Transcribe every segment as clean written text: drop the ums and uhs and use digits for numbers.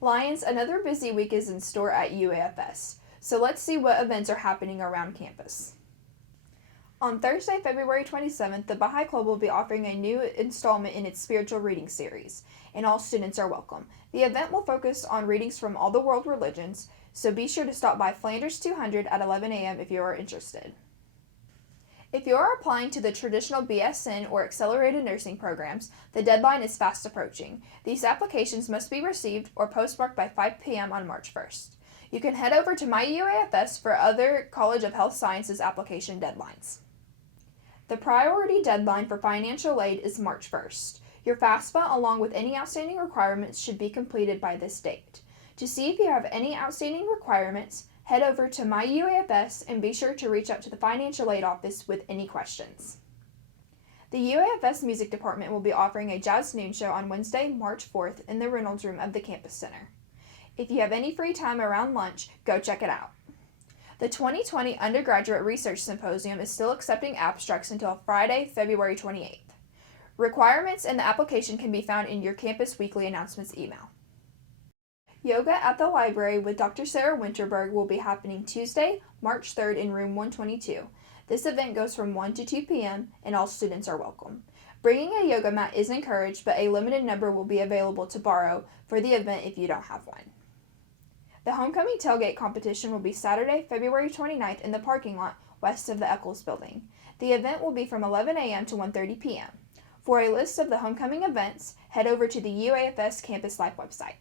Lions, another busy week is in store at UAFS, so let's see what events are happening around campus. On Thursday, February 27th, the Baha'i Club will be offering a new installment in its spiritual reading series, and all students are welcome. The event will focus on readings from all the world religions, so be sure to stop by Flanders 200 at 11 a.m. if you are interested. If you are applying to the traditional BSN or accelerated nursing programs, the deadline is fast approaching. These applications must be received or postmarked by 5 p.m. on March 1st. You can head over to my UAFS for other College of Health Sciences application deadlines. The priority deadline for financial aid is March 1st. Your FAFSA, along with any outstanding requirements, should be completed by this date. To see if you have any outstanding requirements, head over to my UAFS and be sure to reach out to the financial aid office with any questions. The UAFS Music Department will be offering a Jazz Noon show on Wednesday, March 4th in the Reynolds Room of the Campus Center. If you have any free time around lunch, go check it out. The 2020 Undergraduate Research Symposium is still accepting abstracts until Friday, February 28th. Requirements and the application can be found in your Campus Weekly Announcements email. Yoga at the Library with Dr. Sarah Winterberg will be happening Tuesday, March 3rd in room 122. This event goes from 1 to 2 p.m. and all students are welcome. Bringing a yoga mat is encouraged, but a limited number will be available to borrow for the event if you don't have one. The homecoming tailgate competition will be Saturday, February 29th in the parking lot west of the Eccles building. The event will be from 11 a.m. to 1:30 p.m. For a list of the homecoming events, head over to the UAFS Campus Life website.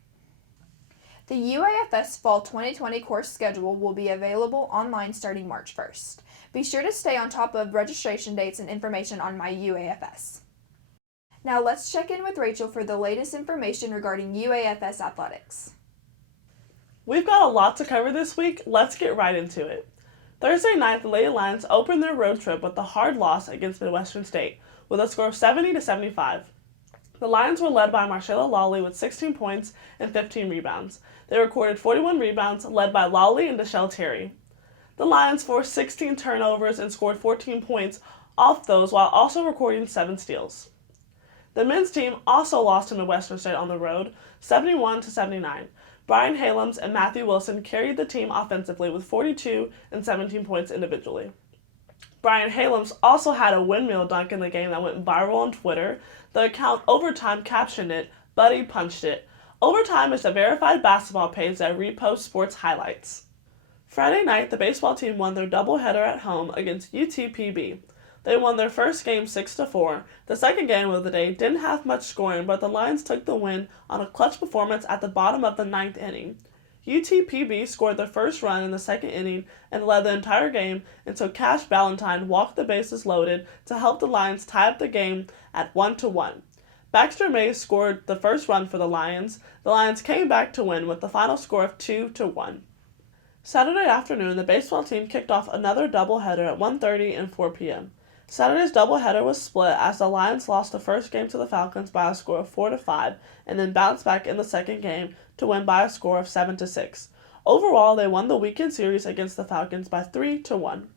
The UAFS Fall 2020 course schedule will be available online starting March 1st. Be sure to stay on top of registration dates and information on my UAFS. Now let's check in with Rachel for the latest information regarding UAFS athletics. We've got a lot to cover this week. Let's get right into it. Thursday night, the Lady Lions opened their road trip with a hard loss against Midwestern State with a score of 70-75. The Lions were led by Marcella Lawley with 16 points and 15 rebounds. They recorded 41 rebounds, led by Lawley and Deshelle Terry. The Lions forced 16 turnovers and scored 14 points off those while also recording 7 steals. The men's team also lost to Midwestern State on the road, 71-79. Brian Halams and Matthew Wilson carried the team offensively with 42 and 17 points individually. Brian Halams also had a windmill dunk in the game that went viral on Twitter. The account Overtime captioned it, "Buddy punched it." Overtime is a verified basketball page that reposts sports highlights. Friday night, the baseball team won their doubleheader at home against UTPB. They won their first game 6-4. The second game of the day didn't have much scoring, but the Lions took the win on a clutch performance at the bottom of the 9th inning. UTPB scored their first run in the second inning and led the entire game until Cash Ballantyne walked the bases loaded to help the Lions tie up the game at 1-1. Baxter Mays scored the first run for the Lions. The Lions came back to win with the final score of 2-1. Saturday afternoon, the baseball team kicked off another doubleheader at 1:30 and 4 p.m. Saturday's doubleheader was split as the Lions lost the first game to the Falcons by a score of 4-5 and then bounced back in the second game to win by a score of 7-6. Overall, they won the weekend series against the Falcons by 3-1.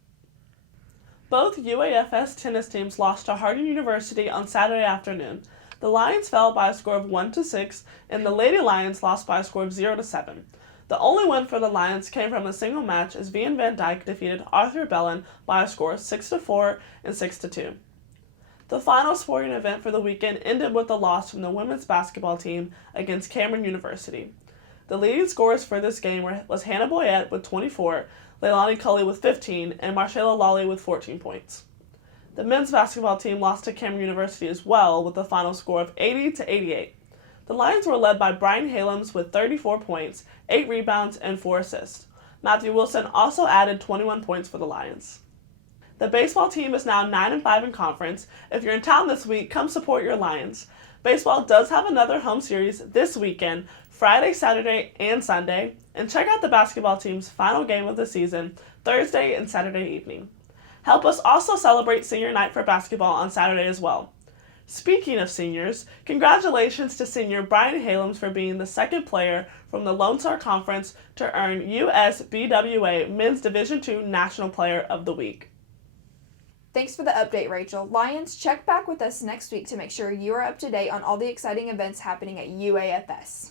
Both UAFS tennis teams lost to Harding University on Saturday afternoon. The Lions fell by a score of 1-6 and the Lady Lions lost by a score of 0-7. The only win for the Lions came from a single match as Vian Van Dyke defeated Arthur Bellin by a score of 6-4 and 6-2. The final sporting event for the weekend ended with a loss from the women's basketball team against Cameron University. The leading scorers for this game was Hannah Boyette with 24, Leilani Cully with 15, and Marcella Lawley with 14 points. The men's basketball team lost to Cameron University as well with a final score of 80-88. The Lions were led by Brian Halams with 34 points, 8 rebounds, and 4 assists. Matthew Wilson also added 21 points for the Lions. The baseball team is now 9-5 in conference. If you're in town this week, come support your Lions. Baseball does have another home series this weekend, Friday, Saturday, and Sunday, and check out the basketball team's final game of the season, Thursday and Saturday evening. Help us also celebrate senior night for basketball on Saturday as well. Speaking of seniors, congratulations to senior Brian Halams for being the second player from the Lone Star Conference to earn USBWA Men's Division II National Player of the Week. Thanks for the update, Rachel. Lions, check back with us next week to make sure you are up to date on all the exciting events happening at UAFS.